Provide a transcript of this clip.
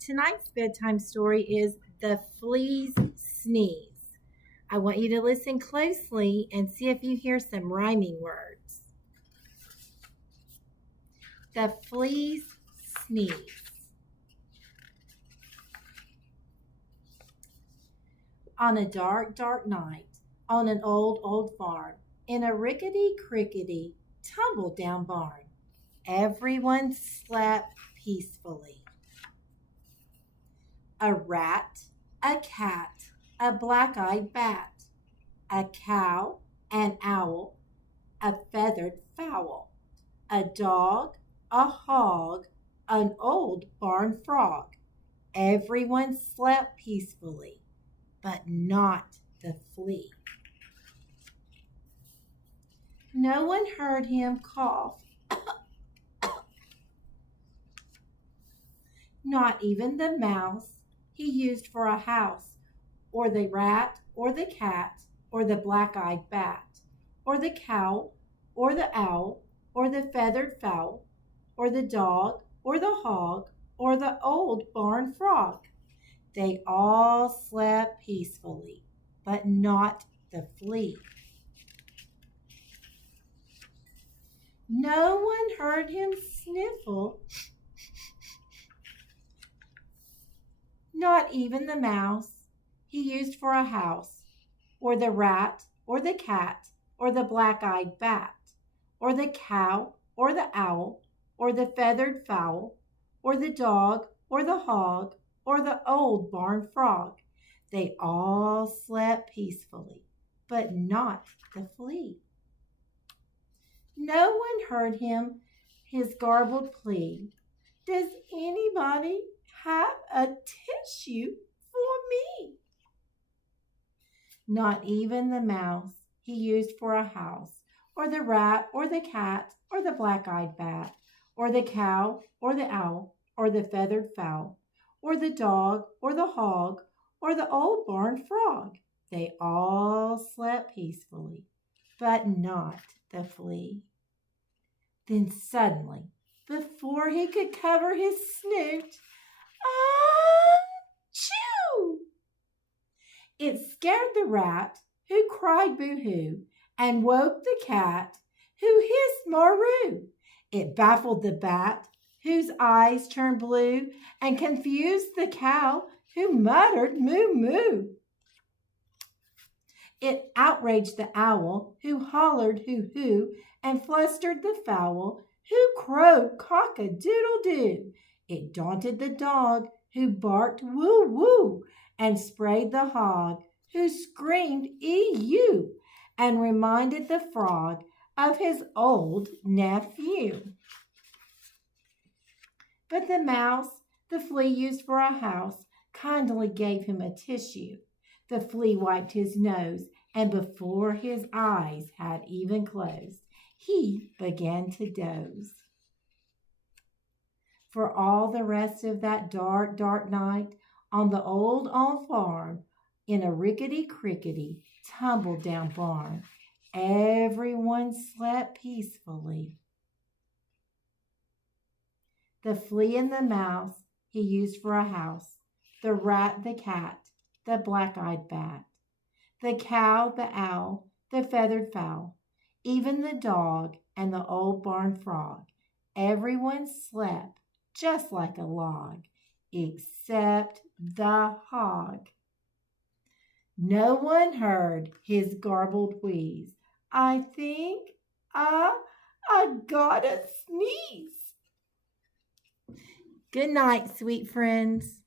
Tonight's bedtime story is The Fleas Sneeze. I want you to listen closely and see if you hear some rhyming words. The Fleas Sneeze. On a dark, dark night, on an old, old farm, in a rickety, crickety, tumble down barn, everyone slept peacefully. A rat, a cat, a black-eyed bat, a cow, an owl, a feathered fowl, a dog, a hog, an old barn frog. Everyone slept peacefully, but not the flea. No one heard him cough, not even the mouse he used for a house, or the rat, or the cat, or the black-eyed bat, or the cow, or the owl, or the feathered fowl, or the dog, or the hog, or the old barn frog. They all slept peacefully, but not the flea. No one heard him sniffle, not even the mouse he used for a house, or the rat, or the cat, or the black-eyed bat, or the cow, or the owl, or the feathered fowl, or the dog, or the hog, or the old barn frog. They all slept peacefully, but not the flea. No one heard his garbled plea. Does anybody have a tissue for me? Not even the mouse he used for a house, or the rat, or the cat, or the black-eyed bat, or the cow, or the owl, or the feathered fowl, or the dog, or the hog, or the old barn frog. They all slept peacefully, but not the flea. Then suddenly, before he could cover his snoot, achoo! It scared the rat, who cried boo-hoo, and woke the cat, who hissed maroo. It baffled the bat, whose eyes turned blue, and confused the cow, who muttered moo-moo. It outraged the owl, who hollered hoo-hoo, and flustered the fowl, who crowed cock-a-doodle-doo. It daunted the dog, who barked woo-woo, and sprayed the hog, who screamed ee-you, and reminded the frog of his old nephew. But the mouse the flea used for a house kindly gave him a tissue. The flea wiped his nose, and before his eyes had even closed, he began to doze. For all the rest of that dark, dark night, on the old farm, in a rickety-crickety, tumble-down barn, everyone slept peacefully. The flea and the mouse he used for a house, the rat, the cat, the black-eyed bat, the cow, the owl, the feathered fowl, even the dog and the old barn frog. Everyone slept just like a log, except the hog. No one heard his garbled wheeze. I think I gotta sneeze. Good night, sweet friends.